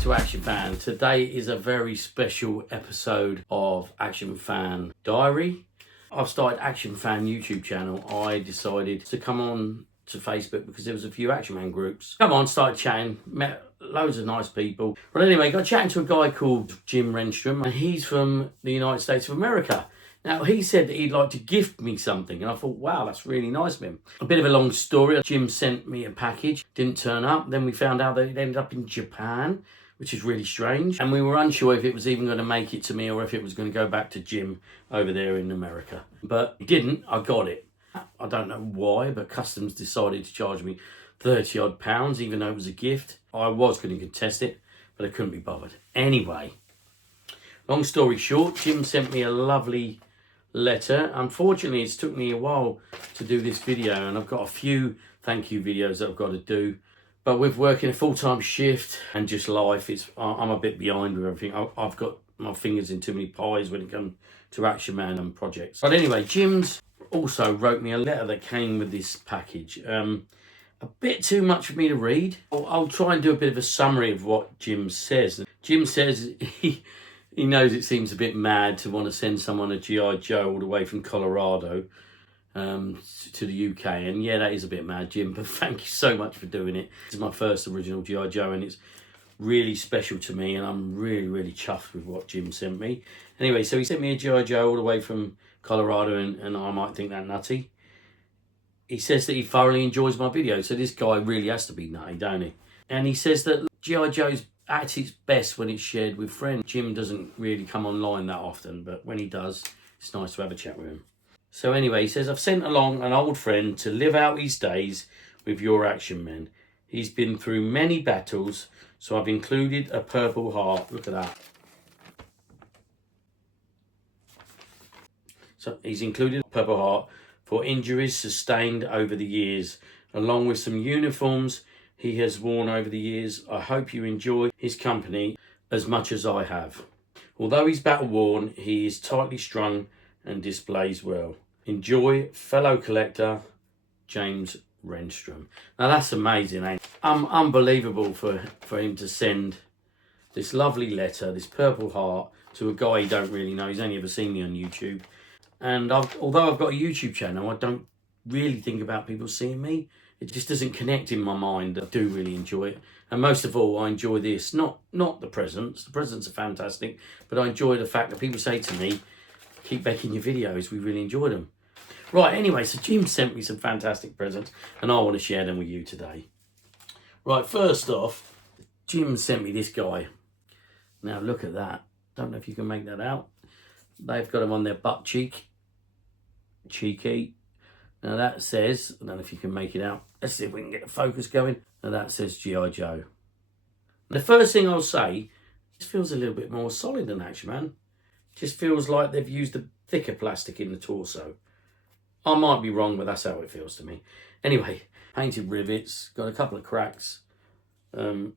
to Action Fan. Today is a very special episode of Action Fan Diary. I've started Action Fan YouTube channel. I decided to come on to Facebook because there was a few Action Man groups. Come on, started chatting, met loads of nice people. But anyway, got chatting to a guy called Jim Renstrom, and he's from the United States of America. Now, he said that he'd like to gift me something, and I thought, wow, that's really nice of him. A bit of a long story. Jim sent me a package, didn't turn up. Then we found out that it ended up in Japan, which is really strange. And we were unsure if it was even going to make it to me or if it was going to go back to Jim over there in America. But it didn't. I got it. I don't know why, but customs decided to charge me 30 odd pounds, even though it was a gift. I was going to contest it, but I couldn't be bothered. Anyway, long story short, Jim sent me a lovely letter. Unfortunately, it's took me a while to do this video, and I've got a few thank you videos that I've got to do. But with working a full-time shift and just life, I'm a bit behind with everything. I've got my fingers in too many pies when it comes to Action Man and projects. But anyway, Jim's also wrote me a letter that came with this package. A bit too much for me to read. I'll try and do a bit of a summary of what Jim says. Jim says he knows it seems a bit mad to want to send someone a G.I. Joe all the way from Colorado to the UK. And yeah, that is a bit mad, Jim, but thank you so much for doing it. This is my first original G.I. Joe, and it's really special to me, and I'm really, really chuffed with what Jim sent me. Anyway, so he sent me a G.I. Joe all the way from Colorado, and I might think that nutty. He says that he thoroughly enjoys my videos, so this guy really has to be nutty, don't he? And he says that G.I. Joe's at its best when it's shared with friends. Jim doesn't really come online that often, but when he does, it's nice to have a chat with him. So anyway, he says, I've sent along an old friend to live out his days with your Action Men. He's been through many battles, so I've included a purple heart. Look at that. So he's included a purple heart for injuries sustained over the years, along with some uniforms he has worn over the years. I hope you enjoy his company as much as I have. Although he's battle worn, he is tightly strung and displays well. Enjoy, fellow collector, James Renstrom. Now that's amazing, ain't it? Unbelievable for him to send this lovely letter, this purple heart, to a guy he don't really know. He's only ever seen me on YouTube. And although I've got a YouTube channel, I don't really think about people seeing me. It just doesn't connect in my mind. I do really enjoy it. And most of all, I enjoy this. Not the presents. The presents are fantastic. But I enjoy the fact that people say to me, keep making your videos. We really enjoy them. Right, anyway, so Jim sent me some fantastic presents, and I want to share them with you today. Right, first off, Jim sent me this guy. Now, look at that. Don't know if you can make that out. They've got them on their butt cheek. Cheeky. Now that says, I don't know if you can make it out. Let's see if we can get the focus going. Now that says G.I. Joe. The first thing I'll say, this feels a little bit more solid than Action Man. Just feels like they've used a thicker plastic in the torso. I might be wrong, but that's how it feels to me. Anyway, painted rivets, got a couple of cracks. I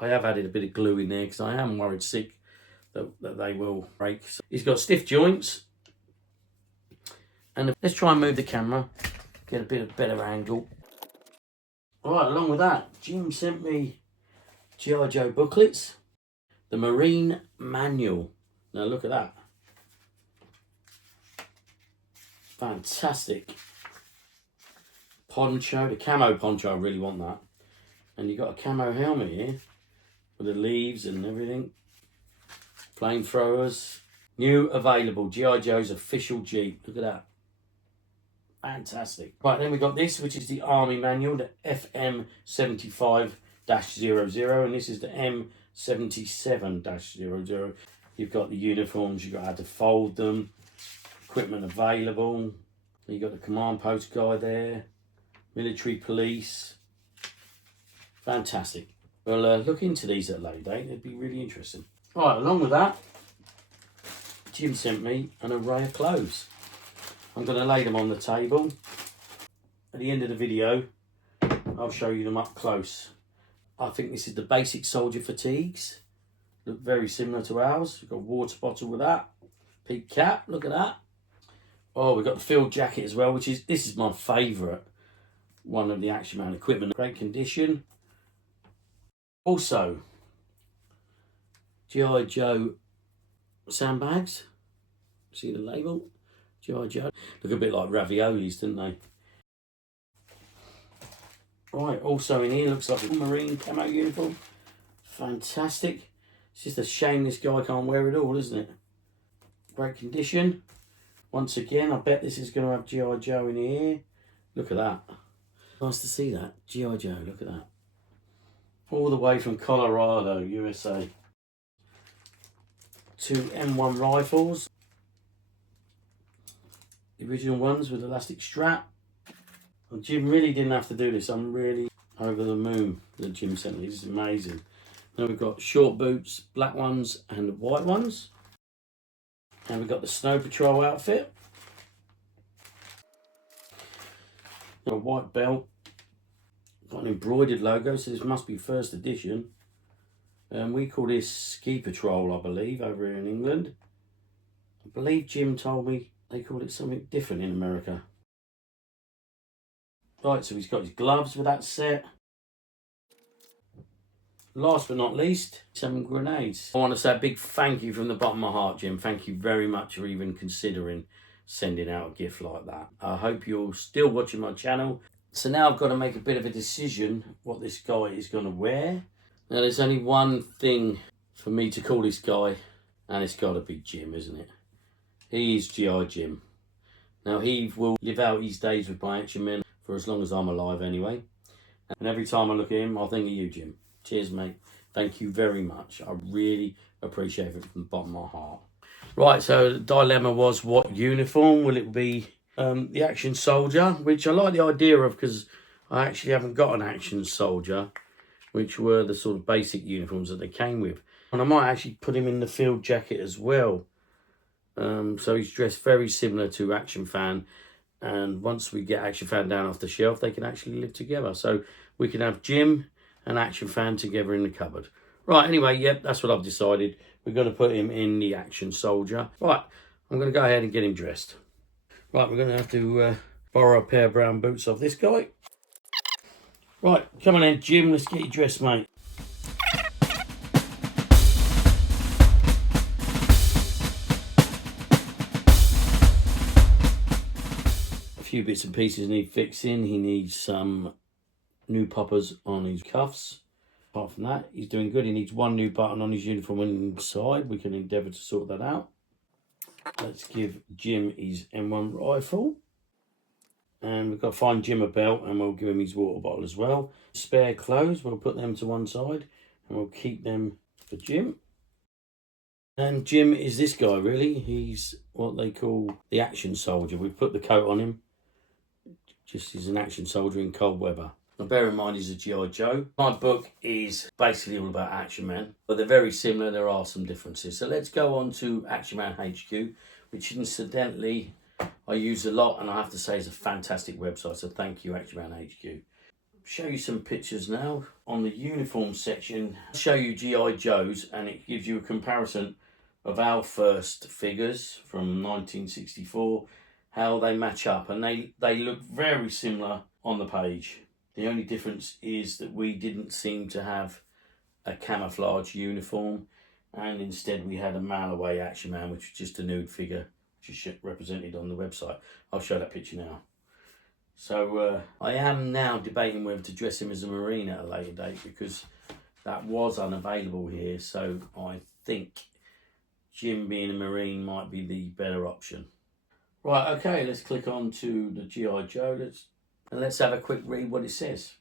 have added a bit of glue in there because I am worried sick that they will break. So he's got stiff joints. And let's try and move the camera, get a bit of better angle. All right, along with that, Jim sent me G.I. Joe booklets, the Marine Manual. Now look at that. Fantastic. Poncho, the camo poncho, I really want that. And you got a camo helmet here with the leaves and everything. Flamethrowers. New available, G.I. Joe's official Jeep. Look at that. Fantastic. Right, then we got this, which is the Army Manual, the FM75-00, and this is the M77-00. You've got the uniforms, you've got how to fold them, equipment available. You've got the command post guy there, military police. Fantastic. Well, look into these at a later date. They'd be really interesting. Right, along with that, Jim sent me an array of clothes. I'm going to lay them on the table. At the end of the video, I'll show you them up close. I think this is the basic soldier fatigues. Look very similar to ours. We've got a water bottle with that. Peak cap, look at that. Oh, we've got the field jacket as well, this is my favourite one of the Action Man equipment. Great condition. Also, G.I. Joe sandbags. See the label? G.I. Joe. Look a bit like raviolis, didn't they? Right, also in here looks like a marine camo uniform. Fantastic. It's just a shame this guy can't wear it all, isn't it? Great condition. Once again, I bet this is going to have G.I. Joe in here. Look at that. Nice to see that. G.I. Joe, look at that. All the way from Colorado, USA. 2 M1 rifles. The original ones with elastic strap. Well, Jim really didn't have to do this. I'm really over the moon that Jim sent me. This is amazing. Now we've got short boots, black ones and white ones. And we've got the Snow Patrol outfit. A white belt. Got an embroidered logo, so this must be first edition. We call this Ski Patrol, I believe, over here in England. I believe Jim told me they call it something different in America. Right, so he's got his gloves with that set. Last but not least, some grenades. I want to say a big thank you from the bottom of my heart, Jim. Thank you very much for even considering sending out a gift like that. I hope you're still watching my channel. So now I've got to make a bit of a decision what this guy is going to wear. Now there's only one thing for me to call this guy, and it's got to be Jim, isn't it? He is G.I. Jim. Now he will live out his days with my Actionman for as long as I'm alive anyway. And every time I look at him, I'll think of you, Jim. Cheers, mate. Thank you very much. I really appreciate it from the bottom of my heart. Right, so the dilemma was, what uniform will it be? The Action Soldier, which I like the idea of because I actually haven't got an Action Soldier, which were the sort of basic uniforms that they came with. And I might actually put him in the field jacket as well. So he's dressed very similar to Action Fan. And once we get Action Fan down off the shelf, they can actually live together. So we can have Jim and Action Fan together in the cupboard. Right, anyway, yep, that's what I've decided. We're going to put him in the Action Soldier. Right, I'm going to go ahead and get him dressed. Right, we're going to have to borrow a pair of brown boots off this guy. Right, come on then, Jim, let's get you dressed, mate. A few bits and pieces need fixing. He needs some new poppers on his cuffs. Apart from that, he's doing good. He needs one new button on his uniform inside. We can endeavour to sort that out. Let's give Jim his M1 rifle. And we've got to find Jim a belt, and we'll give him his water bottle as well. Spare clothes, we'll put them to one side, and we'll keep them for Jim. And Jim is this guy, really. He's what they call the Action Soldier. We've put the coat on him. Just he's an Action Soldier in cold weather. Now, bear in mind, he's a G.I. Joe. My book is basically all about Actionman, but they're very similar. There are some differences. So let's go on to Actionman HQ, which incidentally I use a lot, and I have to say is a fantastic website. So thank you, Actionman HQ. Show you some pictures now. On the uniform section, I'll show you G.I. Joe's, and it gives you a comparison of our first figures from 1964, how they match up, and they look very similar on the page. The only difference is that we didn't seem to have a camouflage uniform, and instead we had a mail-away Actionman, which was just a nude figure, which is represented on the website. I'll show that picture now. So I am now debating whether to dress him as a Marine at a later date, because that was unavailable here. So I think Jim being a Marine might be the better option. Right, okay, let's click on to the G.I. Joe. Let's have a quick read what it says.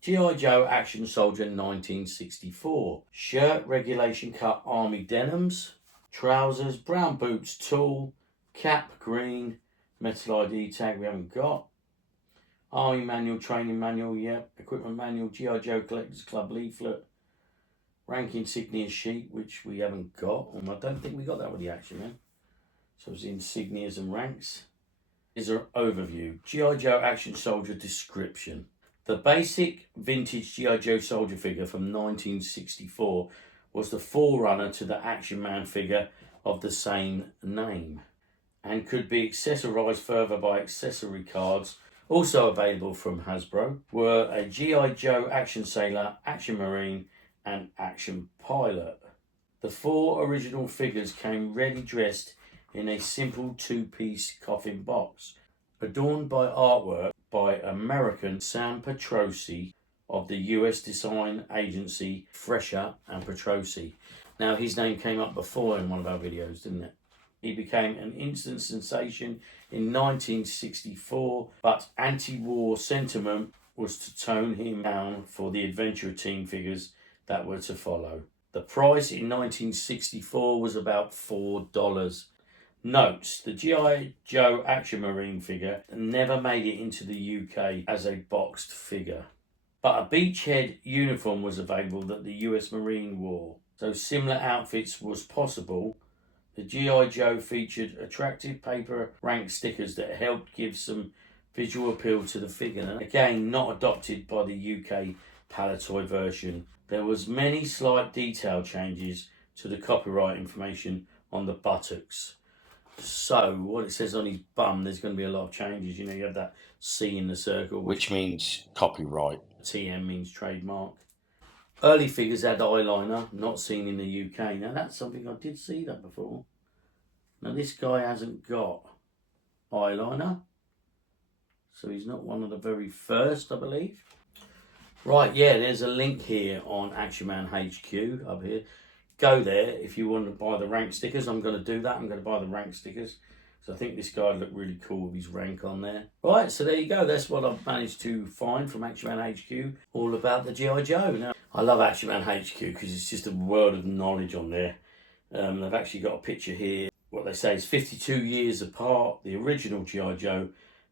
G.I. Joe Action Soldier 1964. Shirt, regulation cut army denims. Trousers, brown boots, tool. Cap, green. Metal ID tag we haven't got. Army manual, training manual, yep. Equipment manual, G.I. Joe Collectors Club leaflet. Rank insignia sheet, which we haven't got. And I don't think we got that with the Actionman. So it's insignias and ranks. Is an overview. G.I. Joe Action Soldier description. The basic vintage G.I. Joe soldier figure from 1964 was the forerunner to the Actionman figure of the same name, and could be accessorized further by accessory cards. Also available from Hasbro were a G.I. Joe Action Sailor, Action Marine, and Action Pilot. The 4 original figures came ready dressed in a simple 2-piece coffin box, adorned by artwork by American Sam Petrosi of the US design agency Fresher and Petrosi. Now, his name came up before in one of our videos, didn't it? He became an instant sensation in 1964, but anti-war sentiment was to tone him down for the adventure team figures that were to follow. The price in 1964 was about $4. Notes: the G.I. Joe Action Marine figure never made it into the UK as a boxed figure, but a beachhead uniform was available that the US Marine wore, so similar outfits was possible. The G.I. Joe featured attractive paper rank stickers that helped give some visual appeal to the figure. Again, not adopted by the UK Palitoy version. There was many slight detail changes to the copyright information on the buttocks. So, what it says on his bum, there's going to be a lot of changes. You know, you have that C in the circle, which means copyright. TM means trademark. Early figures had eyeliner, not seen in the UK. Now, that's something I did see that before. Now, this guy hasn't got eyeliner, so he's not one of the very first, I believe. Right, yeah, there's a link here on Actionman HQ up here. Go there if you want to buy the rank stickers. I'm going to do that. I'm going to buy the rank stickers. So I think this guy looked really cool with his rank on there. Right, so there you go. That's what I've managed to find from Actionman HQ, all about the G.I. Joe. Now, I love Actionman HQ because it's just a world of knowledge on there. They've actually got a picture here. What they say is 52 years apart, the original G.I. Joe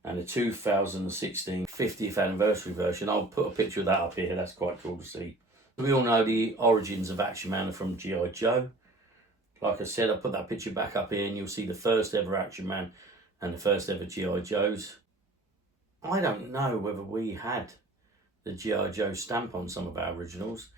and the 2016 50th anniversary version. I'll put a picture of that up here. That's quite cool to see. We all know the origins of Actionman are from G.I. Joe. Like I said, I'll put that picture back up here and you'll see the first ever Actionman and the first ever G.I. Joes. I don't know whether we had the G.I. Joe stamp on some of our originals.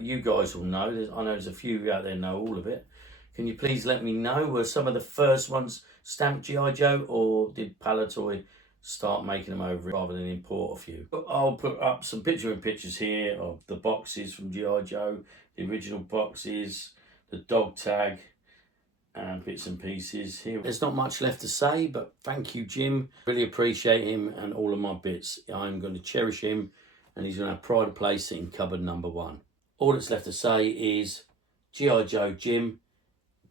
You guys will know. I know there's a few out there know all of it. Can you please let me know, were some of the first ones stamped G.I. Joe, or did Palitoy start making them over rather than import a few? I'll put up some pictures here of the boxes from G.I. Joe, the original boxes, the dog tag, and bits and pieces here. There's not much left to say, but thank you, Jim. Really appreciate him and all of my bits. I'm going to cherish him, and he's going to have pride of place in cupboard number 1. All that's left to say is G.I. Joe Jim,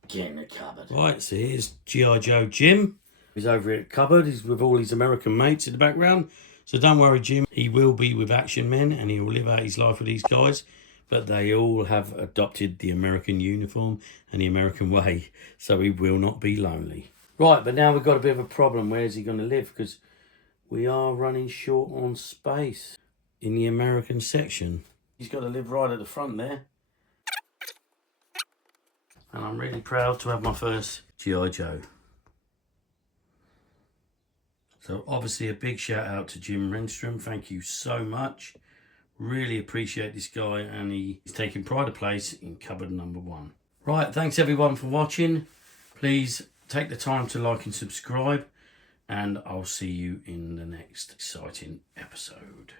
get in the cupboard. Right, so here's G.I. Joe Jim. He's over at the cupboard. He's with all his American mates in the background. So don't worry, Jim. He will be with Action Men and he will live out his life with these guys. But they all have adopted the American uniform and the American way. So he will not be lonely. Right, but now we've got a bit of a problem. Where's he going to live? Because we are running short on space in the American section. He's got to live right at the front there. And I'm really proud to have my first G.I. Joe. So obviously a big shout out to Jim Renstrom. Thank you so much. Really appreciate this guy, and he's taking pride of place in cupboard number 1. Right, thanks everyone for watching. Please take the time to like and subscribe, and I'll see you in the next exciting episode.